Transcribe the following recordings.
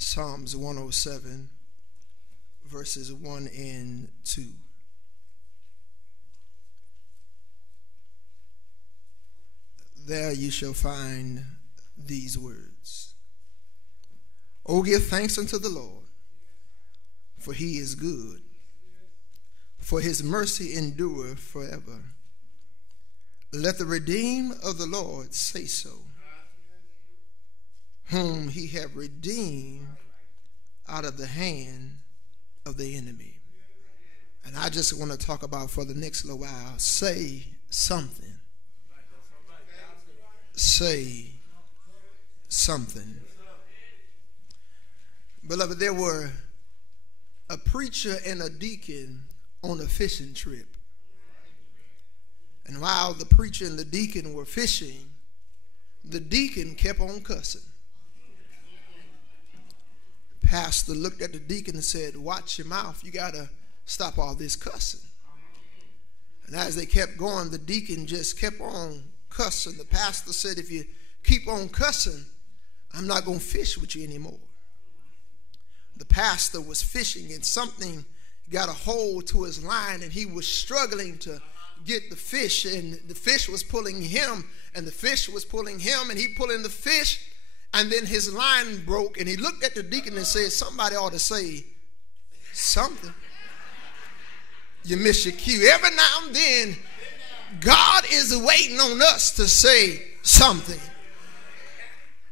Psalms 107, verses 1 and 2. There you shall find these words. Oh, give thanks unto the Lord, for he is good, for his mercy endureth forever. Let the redeemed of the Lord say so, whom he have redeemed out of the hand of the enemy. And I just want to talk about for the next little while, say something. Say something. Beloved, there were a preacher and a deacon on a fishing trip. And while the preacher and the deacon were fishing, the deacon kept on cussing. Pastor looked at the deacon and said, watch your mouth. You got to stop all this cussing. And as they kept going, the deacon just kept on cussing. The pastor said, if you keep on cussing, I'm not going to fish with you anymore. The pastor was fishing and something got a hold to his line and he was struggling to get the fish, and the fish was pulling him and the fish was pulling him and he pulling the fish, and then his line broke and he looked at the deacon and said, somebody ought to say something. You miss your cue. Every now and then God is waiting on us to say something.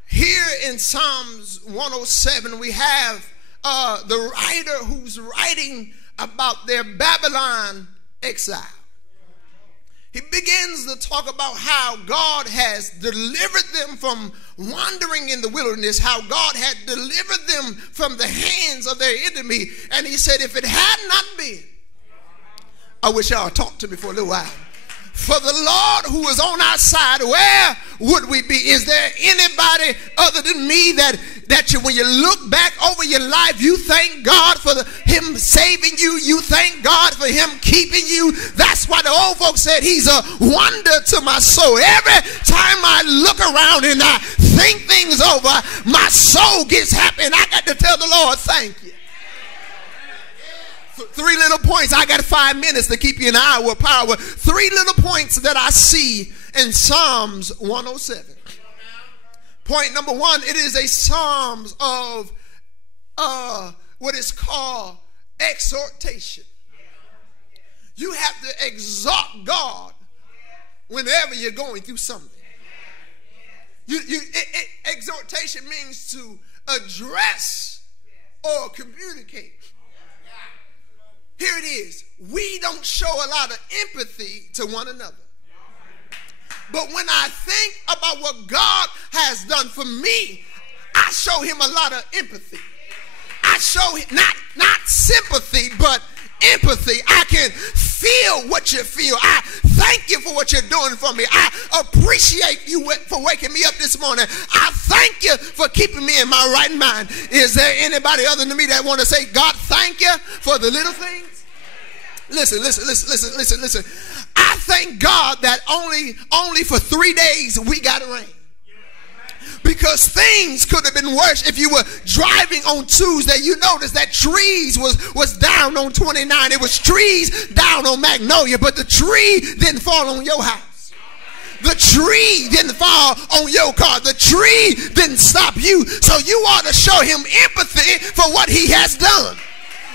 Here in Psalms 107 we have the writer who's writing about their Babylon exile. He begins to talk about how God has delivered them from wandering in the wilderness, how God had delivered them from the hands of their enemy. And he said, if it had not been, I wish y'all talked to me for a little while, for the Lord who was on our side, where would we be? Is there anybody other than me that you, when you look back over your life, you thank God for him saving you, you thank God for him keeping you? That's why the old folks said he's a wonder to my soul. Every time I look around and I think things over, my soul gets happy and I got to tell the Lord thank you. 3 little points. I got 5 minutes to keep you an hour of power. 3 little points that I see in Psalms 107. Point number 1, it is a Psalms of what is called exhortation. You have to exhort God whenever you're going through something. Exhortation means to address or communicate. Here it is. We don't show a lot of empathy to one another. But when I think about what God has done for me, I show him a lot of empathy. I show him not sympathy, but empathy. I can feel what you feel. I thank you for what you're doing for me. I appreciate you for waking me up this morning. I thank you for keeping me in my right mind. Is there anybody other than me that want to say, God, thank you for the little things? Listen. I thank God that only for 3 days we got rain. Because things could have been worse. If you were driving on Tuesday, you noticed that trees was down on 29. It was trees down on Magnolia, but the tree didn't fall on your house. The tree didn't fall on your car. The tree didn't stop you. So you ought to show him empathy for what he has done.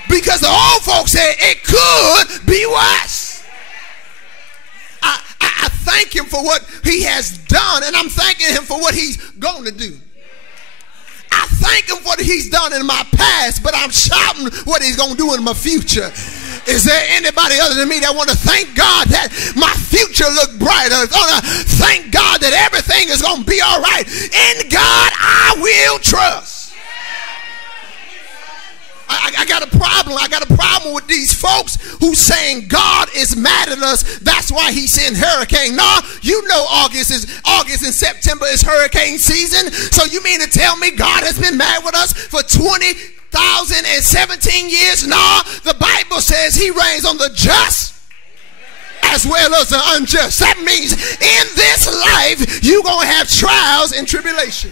Because the old folks said it could be worse. I thank him for what he has done, and I'm thanking him for what he's going to do. I thank him for what he's done in my past, but I'm shouting what he's going to do in my future. Is there anybody other than me that want to thank God that my future look brighter? Thank God that everything is going to be all right. In God I will trust. I got a problem. I got a problem with these folks who saying God is mad at us. That's why he sent hurricane. No, you know August and September is hurricane season. So you mean to tell me God has been mad with us for 20,017 years? No, the Bible says he reigns on the just as well as the unjust. That means in this life you're going to have trials and tribulation.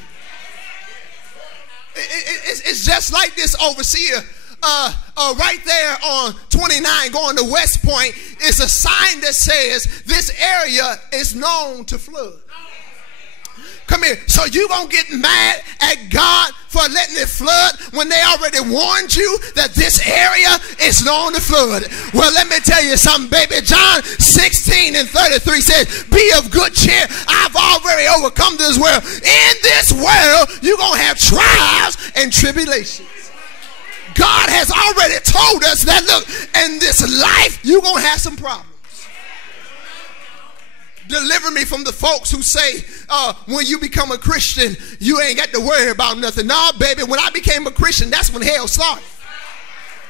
It's It's just like this overseer right there on 29 going to West Point. It's a sign that says this area is known to flood. Come here. So you gonna get mad at God for letting it flood when they already warned you that this area is known to flood? Well, let me tell you something, baby. John 16:33 says, be of good cheer. I've already overcome this world. In this world, you're gonna have trials and tribulations. God has already told us that, look, in this life, you're gonna have some problems. Deliver me from the folks who say when you become a Christian, you ain't got to worry about nothing. No, baby, when I became a Christian, that's when hell started.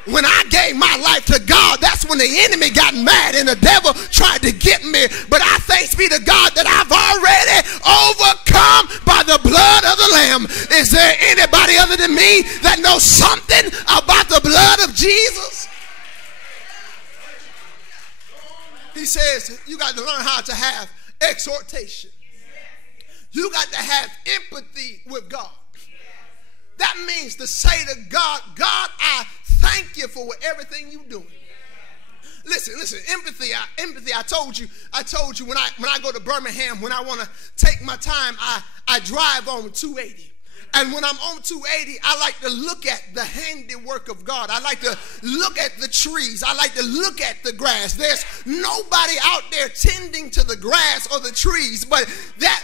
When I gave my life to God, that's when the enemy got mad and the devil tried to get me. But I thanks be to God that I've already overcome by the blood of the Lamb. Is there anybody other than me that knows something about the blood of Jesus? He says you got to learn how to have exhortation. You got to have empathy with God. That means to say to God, God, I thank you for everything you're doing. Listen, empathy. I told you when I go to Birmingham, when I want to take my time, I drive on 280. And when I'm on 280, I like to look at the handiwork of God. I like to look at the trees. I like to look at the grass. There's nobody out there tending to the grass or the trees, but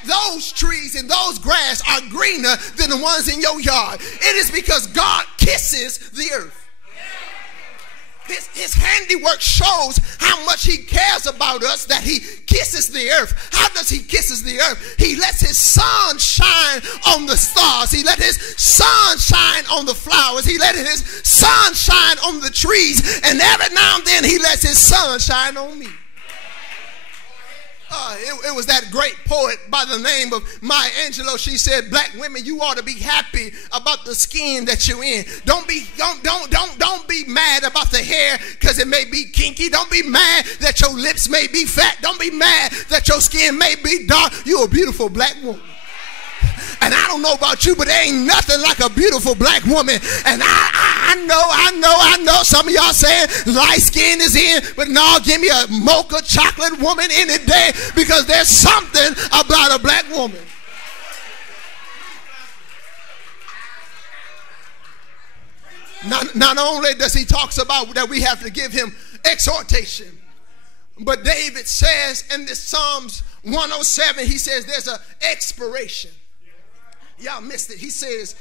those trees and those grass are greener than the ones in your yard. It is because God kisses the earth. His handiwork shows how much he cares about us, that he kisses the earth. How does he kisses the earth? He lets his sun shine on the stars. He let his sun shine on the flowers. He let his sun shine on the trees. And every now and then he lets his sun shine on me. It was that great poet by the name of Maya Angelou. She said, black women, you ought to be happy about the skin that you're in. Don't be mad about the hair because it may be kinky. Don't be mad that your lips may be fat. Don't be mad that your skin may be dark. You're a beautiful black woman. And I don't know about you, but there ain't nothing like a beautiful black woman. And I know some of y'all saying light skin is in, but no, give me a mocha chocolate woman any day, because there's something about a black woman. Not only does he talks about that we have to give him exhortation, but David says in this Psalms 107, he says there's an expiration. Y'all missed it. He says,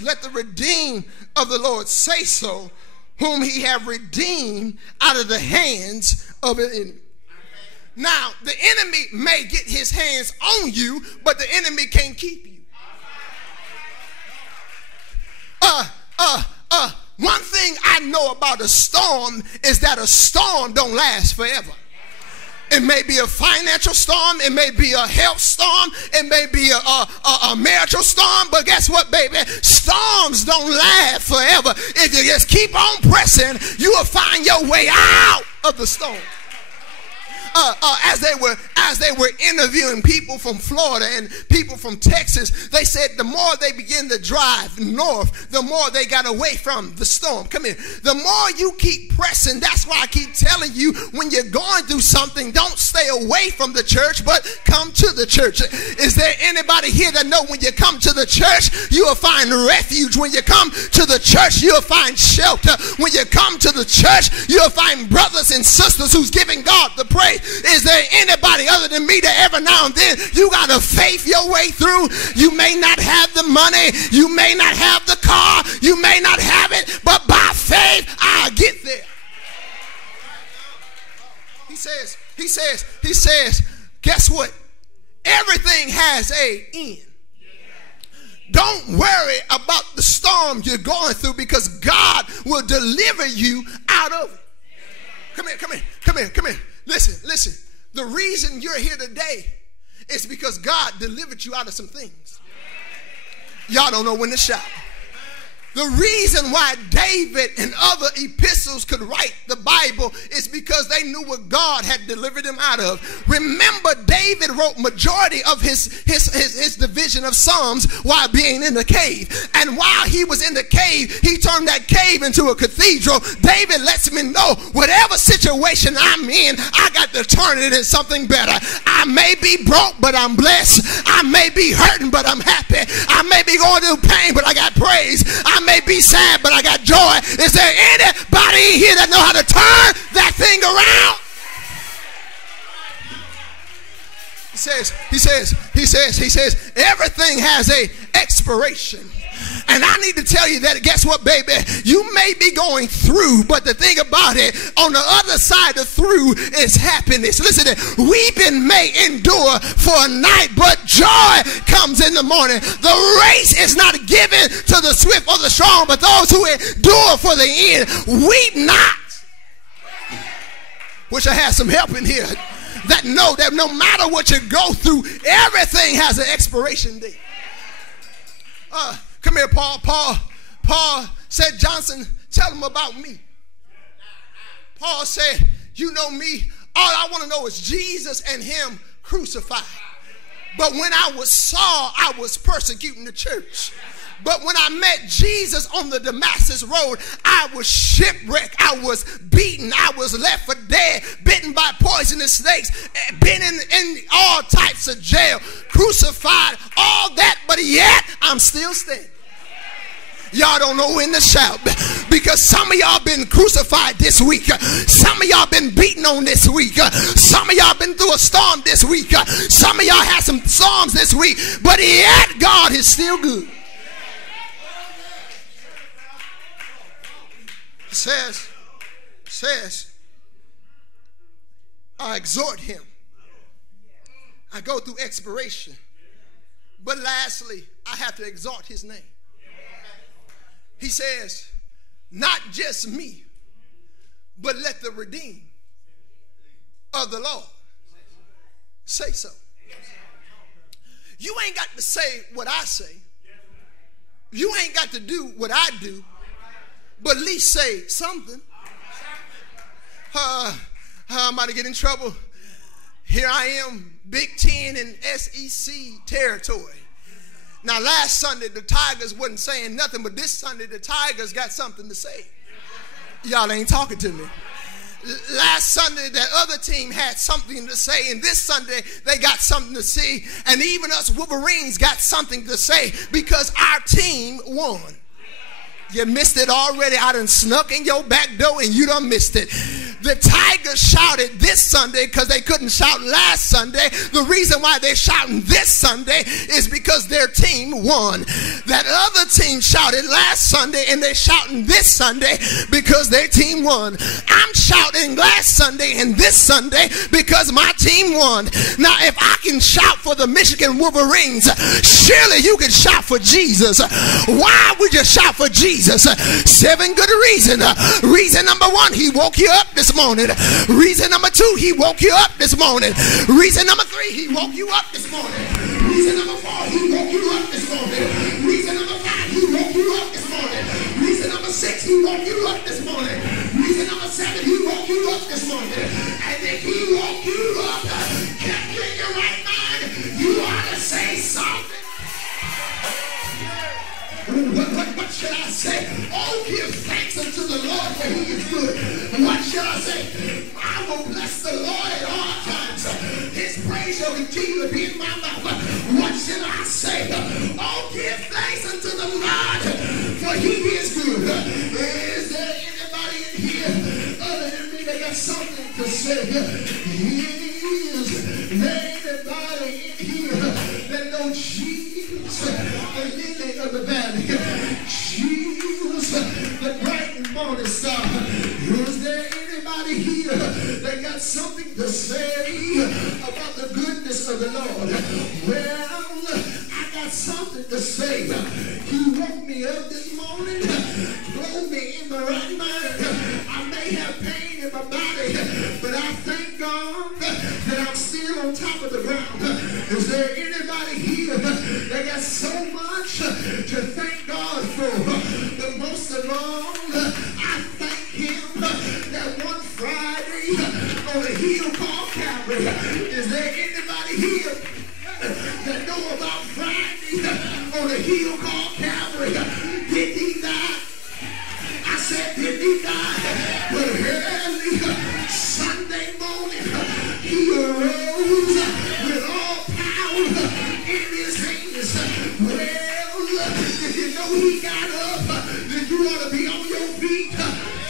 let the redeemed of the Lord say so, whom he have redeemed out of the hands of an enemy. Now, the enemy may get his hands on you, but the enemy can't keep you. One thing I know about a storm is that a storm don't last forever. It may be a financial storm. It may be a health storm. It may be a marital storm. But guess what, baby? Storms don't last forever. If you just keep on pressing, you will find your way out of the storm. As they were interviewing people from Florida and people from Texas, they said the more they begin to drive north, the more they got away from the storm. Come here. The more you keep pressing, that's why I keep telling you, when you're going through something, don't stay away from the church, but come to the church. Is there anybody here that know when you come to the church, you will find refuge? When you come to the church, you'll find shelter. When you come to the church, you'll find brothers and sisters who's giving God the praise. Is there anybody other than me that every now and then you got to faith your way through? You may not have the money, you may not have the car, you may not have it, but by faith I'll get there. He says, guess what? Everything has an end. Don't worry about the storm you're going through, because God will deliver you out of it. Come here. Listen. The reason you're here today is because God delivered you out of some things. Y'all don't know when to shout. The reason why David and other epistles could write the Bible is because they knew what God had delivered them out of. Remember, David wrote majority of his division of Psalms while being in the cave. And while he was in the cave, he turned that cave into a cathedral. David lets me know whatever situation I'm in, I got to turn it into something better. I may be broke, but I'm blessed. I may be hurting, but I'm happy. I may be going through pain, but I got praise. I may be sad, but I got joy. Is there anybody in here that know how to turn that thing around? He says, everything has a expiration. And I need to tell you that, guess what, baby? You may be going through, but the thing about it, on the other side of through is happiness. Listen, weeping may endure for a night, but joy comes in the morning. The race is not given to the swift or the strong, but those who endure for the end. Weep not. Wish I had some help in here that know that no matter what you go through, everything has an expiration date. Come here, Paul. Paul said, Johnson, tell him about me. Paul said, you know me. All I want to know is Jesus and him crucified. But when I was Saul, I was persecuting the church. But when I met Jesus on the Damascus road, I was shipwrecked. I was beaten. I was left for dead, bitten by poisonous snakes, been in all types of jail, crucified, all that, but yet I'm still standing. Y'all don't know when to shout, because some of y'all been crucified this week. Some of y'all been beaten on this week. Some of y'all been through a storm this week. Some of y'all had some storms this week, but yet God is still good. It says, I exhort him. I go through expiration. But lastly, I have to exalt his name. He says, not just me, but let the redeemed of the Lord say so. You ain't got to say what I say. You ain't got to do what I do, but at least say something. I'm about to get in trouble. Here I am, Big Ten and SEC territory. Now, last Sunday, the Tigers wasn't saying nothing, but this Sunday, the Tigers got something to say. Y'all ain't talking to me. Last Sunday, that other team had something to say, and this Sunday, they got something to say, and even us Wolverines got something to say because our team won. You missed it already. I done snuck in your back door and you done missed it. The Tigers shouted this Sunday because they couldn't shout last Sunday. The reason why they're shouting this Sunday is because their team won. That other team shouted last Sunday and they're shouting this Sunday because their team won. I'm shouting last Sunday and this Sunday because my team won. Now, if I can shout for the Michigan Wolverines, surely you can shout for Jesus. Why would you shout for Jesus? 7 good reasons. Reason number 1, he woke you up this morning. Reason number 2, he woke you up this morning. Reason number 3, he woke you up this morning. Reason number 4, he woke you up this morning. Reason number 5, he woke you up this morning. Reason number 6, he woke you up this morning. Reason number 7, he woke you up this morning. And if he woke you up, kept you in your right mind, you ought to say something. What should I say? Oh, give thanks unto the Lord, for he is good. What shall I say? I will bless the Lord at all times. His praise shall continue to be in my mouth. What shall I say? Oh, give thanks unto the Lord, for he is good. Is there anybody in here other than me that got something to say? He is. There anybody in here that knows Jesus, the lily of the valley? Jesus, the bright and morning star. Is there anybody here that got something to say about the goodness of the Lord? Well, I got something to say. He woke me up this morning, clothed me in my right mind. I may have pain in my body, but I thank God that I'm still on top of the ground. Is there anybody here that got so much to thank God for? The he got up, then you ought to be on your feet,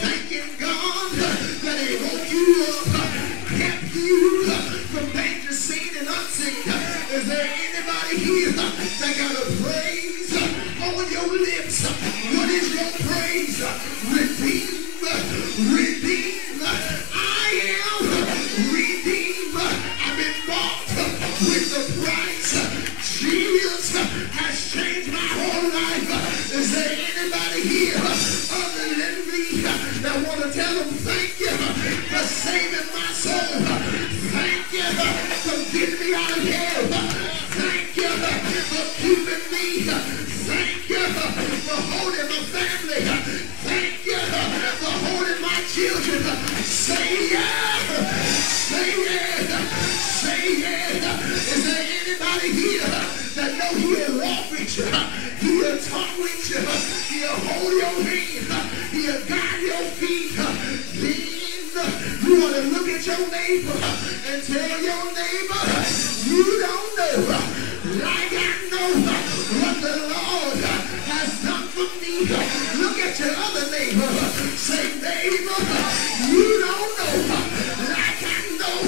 thanking God that he woke you up, kept you from danger seen and unseen. Is there anybody here that got a praise on your lips? What is your praise? Redeemed, redeemed. I am redeemed. I've been bought with the price. Jesus has changed my whole life. Is there anybody here other than me that want to tell him thank you for saving my soul? Thank you for getting me out of hell. Thank you for keeping me. Thank you for holding my family. Thank you for holding my children. Say yeah. Say yeah. Say yeah. Is there anybody here that know he'll walk with you? He'll talk with you. He'll hold your hand. He'll guide your feet. Then you want to look at your neighbor and tell your neighbor, you don't know like I know what the Lord has done for me. Look at your other neighbor. Say, neighbor, you don't know like I know